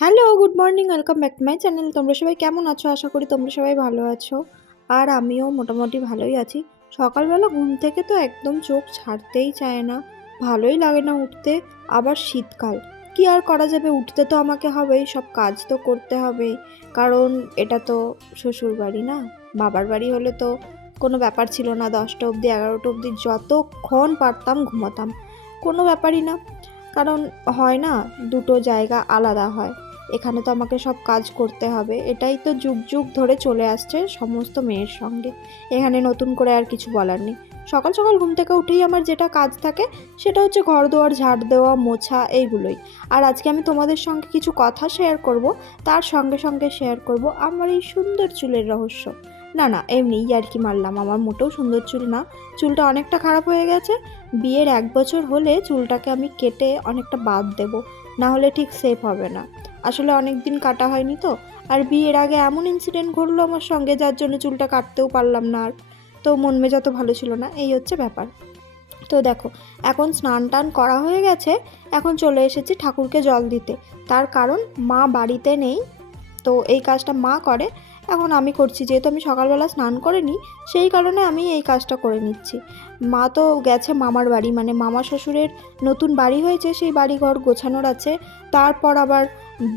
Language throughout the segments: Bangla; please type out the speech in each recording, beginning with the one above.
Hello good morning welcome back to my channel তোমরা সবাই কেমন আছো? আশা করি তোমরা সবাই ভালো আছো। আর আমিও মোটামুটি ভালোই আছি। সকালবেলা ঘুম থেকে তো একদম চোখ ছাড়তেই চায় না। ভালোই লাগে না উঠতে। আবার শীতকাল। কি আর করা যাবে? উঠতে তো আমাকে হবেই, সব কাজ তো করতে হবেই। কারণ এটা তো শ্বশুর বাড়ি না? বাবার বাড়ি হলে তো কোনো ব্যাপার ছিল না। দশটা অবধি, এগারোটা অবধি যতক্ষণ পারতাম ঘুমাতাম। কোনো ব্যাপারই না। কারণ হয় না, দুটো জায়গা আলাদা হয়। এখানে তো আমাকে সব কাজ করতে হবে। এটাই তো যুগ যুগ ধরে চলে আসছে সমস্ত মেয়ের সঙ্গে। এখানে নতুন করে আর কিছু বলার নেই। সকাল সকাল ঘুম থেকে উঠেই আমার যেটা কাজ থাকে, সেটা হচ্ছে ঘর দোয়ার, ঝাড় দেওয়া, মোছা এইগুলোই। আর আজকে আমি তোমাদের সঙ্গে কিছু কথা শেয়ার করব, তার সঙ্গে সঙ্গে শেয়ার করব আমার এই সুন্দর চুলের রহস্য। না না, এমনি আর কি মারলাম, আমার মোটেও সুন্দর চুল না। চুলটা অনেকটা খারাপ হয়ে গেছে। বিয়ের এক বছর হলে চুলটাকে আমি কেটে অনেকটা বাদ দেব। না হলে ঠিক সেফ হবে না। আসলে অনেক দিন কাটা হয়নি তো, আর বিয়ের আগে এমন ইনসিডেন্ট ঘটলো আমার সঙ্গে যার জন্য চুলটা কাটতেও পারলাম না আর। তো মন মেজা তো ভালো ছিল না, এই হচ্ছে ব্যাপার। তো দেখো, এখন স্নান টান করা হয়ে গেছে, এখন চলে এসেছি ঠাকুরকে জল দিতে। তার কারণ মা বাড়িতে নেই, তো এই কাজটা মা করে এখন আমি করছি, যেহেতু আমি সকালবেলা স্নান করে নিই সেই কারণে আমি এই কাজটা করে নিচ্ছি। মা তো গেছে মামার বাড়ি মানে মামা শ্বশুরের নতুন বাড়ি হয়েছে, সেই বাড়ি ঘর গোছানোর আছে। তারপর আবার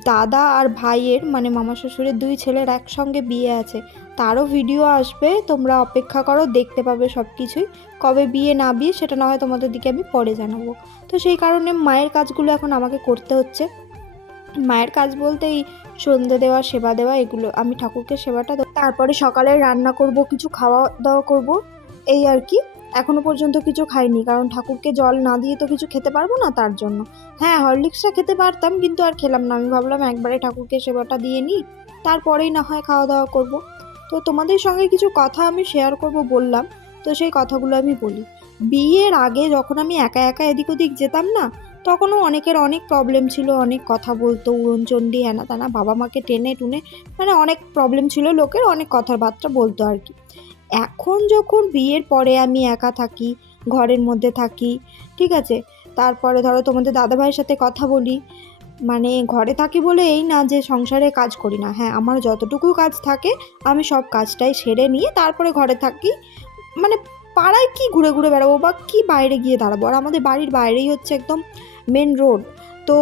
দাদা আর ভাইয়ের মানে মামা শ্বশুরের দুই ছেলের একসঙ্গে বিয়ে আছে। তারও ভিডিও আসবে, তোমরা অপেক্ষা করো, দেখতে পাবে সব কিছুই কবে বিয়ে না বিয়ে, সেটা না হয় তোমাদের দিকে আমি পরে জানাব। তো সেই কারণে মায়ের কাজগুলো এখন আমাকে করতে হচ্ছে। মায়ের কাজ বলতে এই সন্ধে দেওয়া, সেবা দেওয়া, এগুলো আমি ঠাকুরকে সেবাটা তারপরে সকালে রান্না করব, কিছু খাওয়া দাওয়া করব। এই আর কি। এখনও পর্যন্ত কিছু খাইনি, কারণ ঠাকুরকে জল না দিয়ে তো কিছু খেতে পারব না তার জন্য। হ্যাঁ হরলিক্সটা খেতে পারতাম, কিন্তু আর খেলাম না। আমি ভাবলাম একবারে ঠাকুরকে সেবাটা দিয়ে নিই, তারপরেই না হয় খাওয়া দাওয়া করব। তো তোমাদের সঙ্গে কিছু কথা আমি শেয়ার করব বললাম। তো সেই কথাগুলো আমি বলি। বিয়ের আগে যখন আমি একা একা এদিক ওদিক যেতাম না তখনও অনেকের অনেক প্রবলেম ছিল, অনেক কথা বলতো, উড়নচণ্ডী হ্যানা তানা বাবা মাকে টেনে টুনে মানে অনেক প্রবলেম ছিল লোকের, অনেক কথাবার্তা বলতো আর কি। এখন যখন বিয়ের পরে আমি একা থাকি, ঘরের মধ্যে থাকি, ঠিক আছে? তারপরে ধরো তোমাদের দাদাভাইয়ের সাথে কথা বলি মানে ঘরে থাকি বলে এই না যে সংসারে কাজ করি না। হ্যাঁ আমার যতটুকু কাজ থাকে, আমি সব কাজটাই সেরে নিয়ে তারপরে ঘরে থাকি। মানে পাড়ায় কি ঘুরে ঘুরে বেড়াবো বা কি বাইরে গিয়ে দাঁড়াবো? আর আমাদের বাড়ির বাইরেই হচ্ছে একদম মেন রোড তো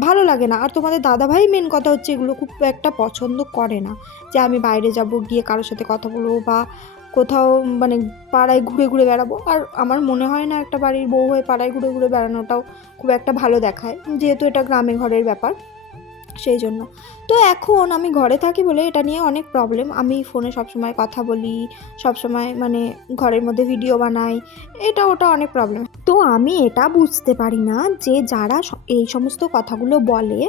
ভালো লাগে না। আর তোমাদের দাদাভাই মেন কথা হচ্ছে এগুলো খুব একটা পছন্দ করে না। যে আমি বাইরে যাব, গিয়ে কারোর সাথে কথা বলব বা কোথাও মানে পাড়ায় ঘুরে ঘুরে বেড়াবো। আর আমার মনে হয় না একটা বাড়ির বউ হয়ে পাড়ায় ঘুরে ঘুরে বেড়ানোটাও খুব একটা ভালো দেখায়। যেহেতু এটা গ্রামে ঘরের ব্যাপার। সেই জন্য। তো এখন আমি ঘরে থাকি বলে এটা নিয়ে অনেক প্রবলেম আমি ফোনে সবসময় কথা বলি, সবসময় মানে ঘরের মধ্যে ভিডিও বানাই, এটা ওটা অনেক প্রবলেম তো আমি এটা বুঝতে পারি না যে যারা এই সমস্ত কথাগুলো বলে,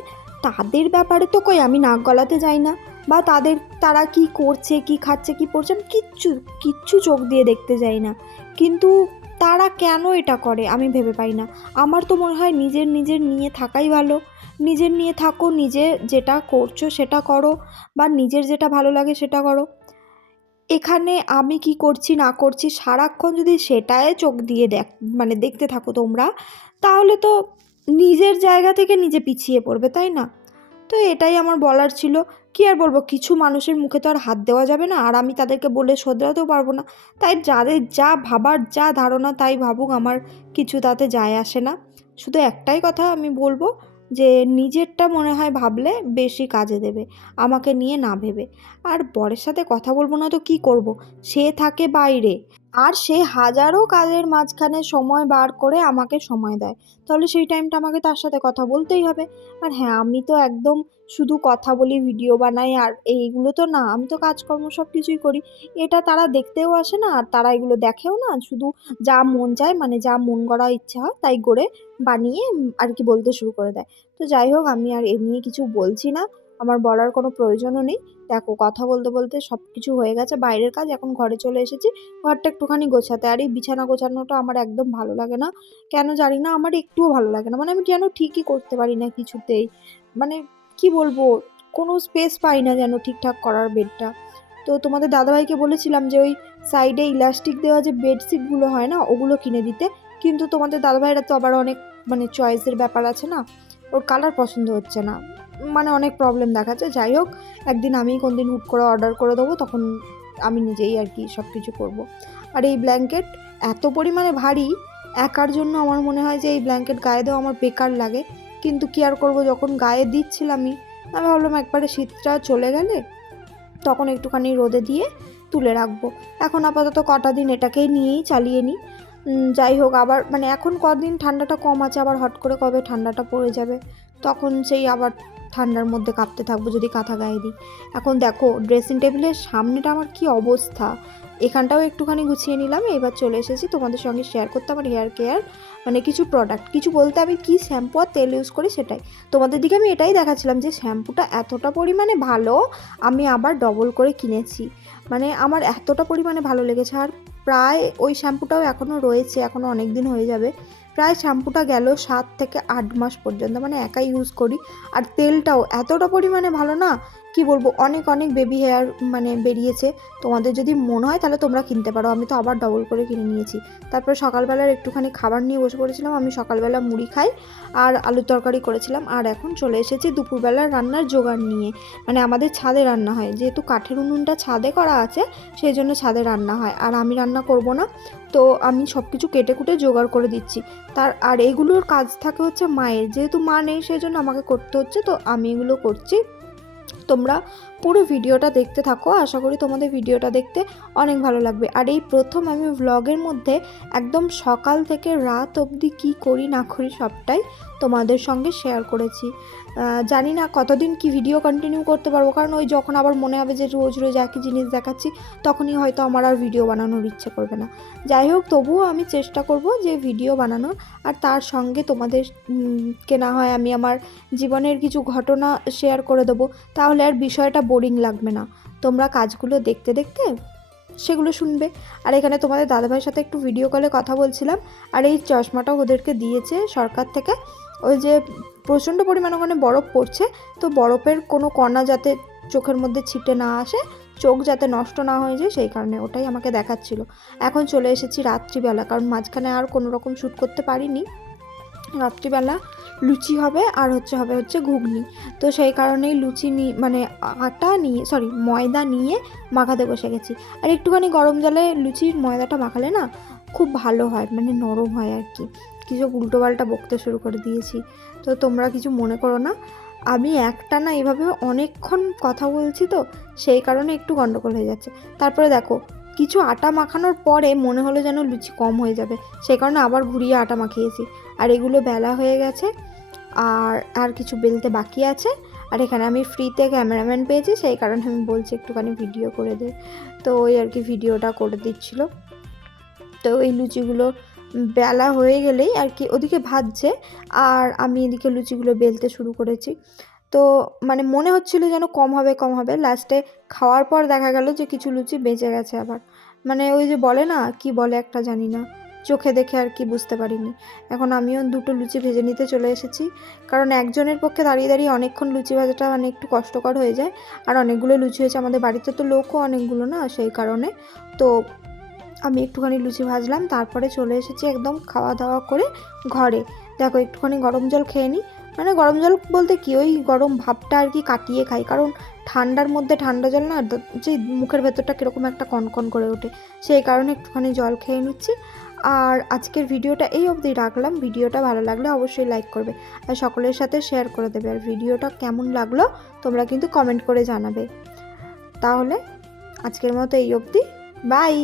তাদের ব্যাপারে তো কই আমি নাক গলাতে যাই না? বা তাদের, তারা কি করছে, কি খাচ্ছে, কি পড়ছে আমি কিচ্ছু কিচ্ছু চোখ দিয়ে দেখতে যাই না। কিন্তু তারা কেন এটা করে? আমি ভেবে পাই না। আমার তো মনে হয় নিজের নিজের নিয়ে থাকাই ভালো। নিজের নিয়ে থাকো, নিজে যেটা করছ সেটা করো বা নিজের যেটা ভালো লাগে সেটা করো। এখানে আমি কি করছি, না করছি সারাক্ষণ যদি সেটায় চোখ দিয়ে দেখ মানে দেখতে থাকো তোমরা, তাহলে তো নিজের জায়গা থেকে নিজে পিছিয়ে পড়বে, তাই না? তো এটাই আমার বলার ছিল। কি আর বলব, কিছু মানুষের মুখে তো আর হাত দেওয়া যাবে না, আর আমি তাদেরকে বলে শোধরাতেও পারব না। তাই যাদের যা ভাবার, যা ধারণা, তাই ভাবুক আমার কিছু তাতে যায় আসে না। শুধু একটাই কথা আমি বলব যে, নিজেরটা মনে হয় ভাবলে বেশি কাজে দেবে, আমাকে নিয়ে না ভেবে। আর বরের সাথে কথা বলব না তো কি করব? সে থাকে বাইরে। আর সে হাজারো কাজের মাঝখানে সময় বার করে আমাকে সময় দেয়। তাহলে সেই টাইমটা আমাকে তার সাথে কথা বলতেই হবে। আর হ্যাঁ আমি তো একদম শুধু কথা বলি ভিডিও বানাই, আর এইগুলো তো না, আমি তো কাজকর্ম সব কিছুই করি। এটা তারা দেখতেও আসে না, আর তারা এগুলো দেখেও না। শুধু যা মন চায় মানে যা মন করা ইচ্ছা হয়, তাই করে বানিয়ে আর কি বলতে শুরু করে দেয়। তো যাই হোক, আমি আর এ নিয়ে কিছু বলছি না। আমার বলার কোনো প্রয়োজনও নেই। দেখো, কথা বলতে বলতে সব কিছু হয়ে গেছে, বাইরের কাজ, এখন ঘরে চলে এসেছি। ঘরটা একটুখানি গোছাতে, আর এই বিছানা গোছানোটা আমার একদম ভালো লাগে না। কেন জানি না, আমার একটুও ভালো লাগে না। মানে আমি যেন ঠিকই করতে পারি না কিছুতেই। মানে কি বলব, কোনো স্পেস পাই না যেন ঠিকঠাক করার বেডটা তো তোমাদের দাদাভাইকে বলেছিলাম যে ওই সাইডে ইলাস্টিক দেওয়া যে বেডশিটগুলো হয় না, ওগুলো কিনে দিতে। কিন্তু তোমাদের দাদাভাইরা তো আবার অনেক মানে চয়েসের ব্যাপার আছে না? ওর কালার পছন্দ হচ্ছে না। মানে অনেক প্রবলেম দেখাচ্ছে যাই হোক, একদিন আমি কোন দিন হুট করে অর্ডার করে দেবো, তখন আমি নিজেই আর কি সব কিছু করব। আর এই ব্ল্যাঙ্কেট এত পরিমাণে ভারী, একার জন্য আমার মনে হয় যে এই ব্ল্যাঙ্কেট গায়ে দেওয়া আমার বেকার লাগে। কিন্তু কি আর করব, যখন গায়ে দিচ্ছিলামই, আমি ভাবলাম একবারে শীতটা চলে গেলে তখন একটুখানি রোদে দিয়ে তুলে রাখব। এখন আপাতত কটা দিন এটাকেই নিয়েই চালিয়ে নিই। যাই হোক, আবার মানে এখন কদিন ঠান্ডাটা কম আছে, আবার হট করে কবে ঠান্ডাটা পড়ে যাবে? তখন সেই আবার ঠান্ডার মধ্যে কাঁপতে থাকব যদি কাঁথা গায়ে দিই। এখন দেখো ড্রেসিং টেবিলের সামনেটা আমার কি অবস্থা? এখানটাও একটুখানি গুছিয়ে নিলাম, এবার চলে এসেছি তোমাদের সঙ্গে শেয়ার করতে আমার হেয়ার কেয়ার মানে কিছু প্রোডাক্ট কিছু বলতে আমি কি শ্যাম্পু আর তেল ইউজ করি সেটাই। তোমাদের দিকে আমি এটাই দেখাচ্ছিলাম যে শ্যাম্পুটা এতটা পরিমাণে ভালো, আমি আবার ডবল করে কিনেছি। মানে আমার এতটা পরিমাণে ভালো লেগেছে, আর প্রায় ওই শ্যাম্পুটাও এখনও রয়েছে, এখনও অনেক দিন হয়ে যাবে। প্রায় শ্যাম্পুটা গেল সাত থেকে আট মাস পর্যন্ত মানে একাই ইউজ করি। আর তেলটাও এতটা পরিমাণে ভালো না কি বলব, অনেক অনেক বেবি হেয়ার মানে বেরিয়েছে। তোমাদের যদি মনে হয় তাহলে তোমরা কিনতে পারো। আমি তো আবার ডবল করে কিনে নিয়েছি। তারপরে সকালবেলার একটুখানি খাবার নিয়ে বসে পড়েছিলাম। আমি সকালবেলা মুড়ি খাই আর আলুর তরকারি করেছিলাম। আর এখন চলে এসেছি দুপুরবেলার রান্নার জোগাড় নিয়ে। মানে আমাদের ছাদে রান্না হয়। যেহেতু কাঠের উনুনটা ছাদে করা আছে, সেই জন্য ছাদে রান্না হয়। আর আমি রান্না করব না। তো আমি সব কিছু কেটে কুটে জোগাড় করে দিচ্ছি। তার, আর এগুলোর কাজ থাকে হচ্ছে মায়ের। যেহেতু মা নেই, সেই জন্য আমাকে করতে হচ্ছে। তো আমি এগুলো করছি। তোমরা পুরো ভিডিওটা দেখতে থাকো। আশা করি তোমাদের ভিডিওটা দেখতে অনেক ভালো লাগবে। আর এই প্রথম আমি ভ্লগের মধ্যে একদম সকাল থেকে রাত অবধি কী করি না করি সবটাই তোমাদের সঙ্গে শেয়ার করেছি। জানি না কতদিন কি ভিডিও কন্টিনিউ করতে পারব। কারণ ওই যখন আবার মনে হবে যে রোজ রোজ একই জিনিস দেখাচ্ছি তখনই হয়তো আমার আর ভিডিও বানানোর ইচ্ছে করবে না। যাই হোক তবুও আমি চেষ্টা করব যে ভিডিও বানানোর। আর তার সঙ্গে তোমাদের উম, কে না হয় আমি আমার জীবনের কিছু ঘটনা শেয়ার করে দেবো। তাহলে আর বিষয়টা বোরিং লাগবে না। তোমরা কাজগুলো দেখতে দেখতে সেগুলো শুনবে। আর এখানে তোমাদের দাদাভাইয়ের সাথে একটু ভিডিও কলে কথা বলছিলাম। আর এই চশমাটাও ওদেরকে দিয়েছে সরকার থেকে। ওই যে প্রচণ্ড পরিমাণে ওখানে বরফ পড়ছে। তো বরফের কোনো কণা যাতে চোখের মধ্যে ছিটে না আসে, চোখ যাতে নষ্ট না হয়ে যায়, সেই কারণে ওটাই আমাকে দেখাচ্ছিল। এখন চলে এসেছি রাত্রিবেলা, কারণ মাঝখানে আর কোনো রকম শ্যুট করতে পারিনি। রাত্রিবেলা লুচি হবে আর হচ্ছে হবে হচ্ছে ঘুগনি। তো সেই কারণেই লুচি নিয়ে মানে আটা নিয়ে সরি ময়দা নিয়ে মাখাতে বসে গেছি। আর একটুখানি গরম জলে লুচির ময়দাটা মাখালে না খুব ভালো হয় মানে নরম হয় আর কি। কিছু উল্টোপাল্টা বকতে শুরু করে দিয়েছি। তো তোমরা কিছু মনে করো না, আমি একটা না এভাবে অনেকক্ষণ কথা বলছি তো, সেই কারণে একটু গন্ডগোল হয়ে যাচ্ছে। তারপরে দেখো কিছু আটা মাখানোর পরে মনে হলো যেন লুচি কম হয়ে যাবে। সেই কারণে আবার ঘুরিয়ে আটা মাখিয়েছি। আর এগুলো বেলা হয়ে গেছে, আর আর কিছু বেলতে বাকি আছে। আর এখানে আমি ফ্রিতে ক্যামেরাম্যান পেয়েছি, সেই কারণে আমি বলছি একটুখানি ভিডিও করে দে। তো ওই আর কি ভিডিওটা করে দিচ্ছিল। তো এই লুচিগুলো বেলা হয়ে গেলেই আর কি ওদিকে ভাজছে, আর আমি এদিকে লুচিগুলো বেলতে শুরু করেছি। তো মানে মনে হচ্ছিল যেন কম হবে কম হবে। লাস্টে খাওয়ার পর দেখা গেল যে কিছু লুচি বেঁচে গেছে আবার। মানে ওই যে বলে না, কি বলে একটা জানি না। চোখে দেখে আর কি বুঝতে পারিনি। এখন আমিও দুটো লুচি ভেজে নিতে চলে এসেছি। কারণ একজনের পক্ষে দাঁড়িয়ে দাঁড়িয়ে অনেকক্ষণ লুচি ভাজাটা মানে একটু কষ্টকর হয়ে যায়। আর অনেকগুলো লুচি হয়েছে, আমাদের বাড়িতে তো লোকও অনেকগুলো না, সেই কারণে। তো আমি একটুখানি লুচি ভাজলাম, তারপরে চলে এসেছি একদম খাওয়া দাওয়া করে ঘরে। দেখো একটুখানি গরম জল খেয়ে নিই মানে গরম জল বলতে কি, ওই গরম ভাবটা আর কি কাটিয়ে খাই। কারণ ঠান্ডার মধ্যে ঠান্ডা জল না যে মুখের ভেতরটা কীরকম একটা কনকন করে ওঠে, সেই কারণে একটুখানি জল খেয়ে নিচ্ছি। আর আজকের ভিডিওটা এই অবধি রাখলাম। ভিডিওটা ভালো লাগলে অবশ্যই লাইক করবে আর সকলের সাথে শেয়ার করে দেবে। আর ভিডিওটা কেমন লাগল তোমরা কিন্তু কমেন্ট করে জানাবে। তাহলে আজকের মতো এই অবধি। বাই!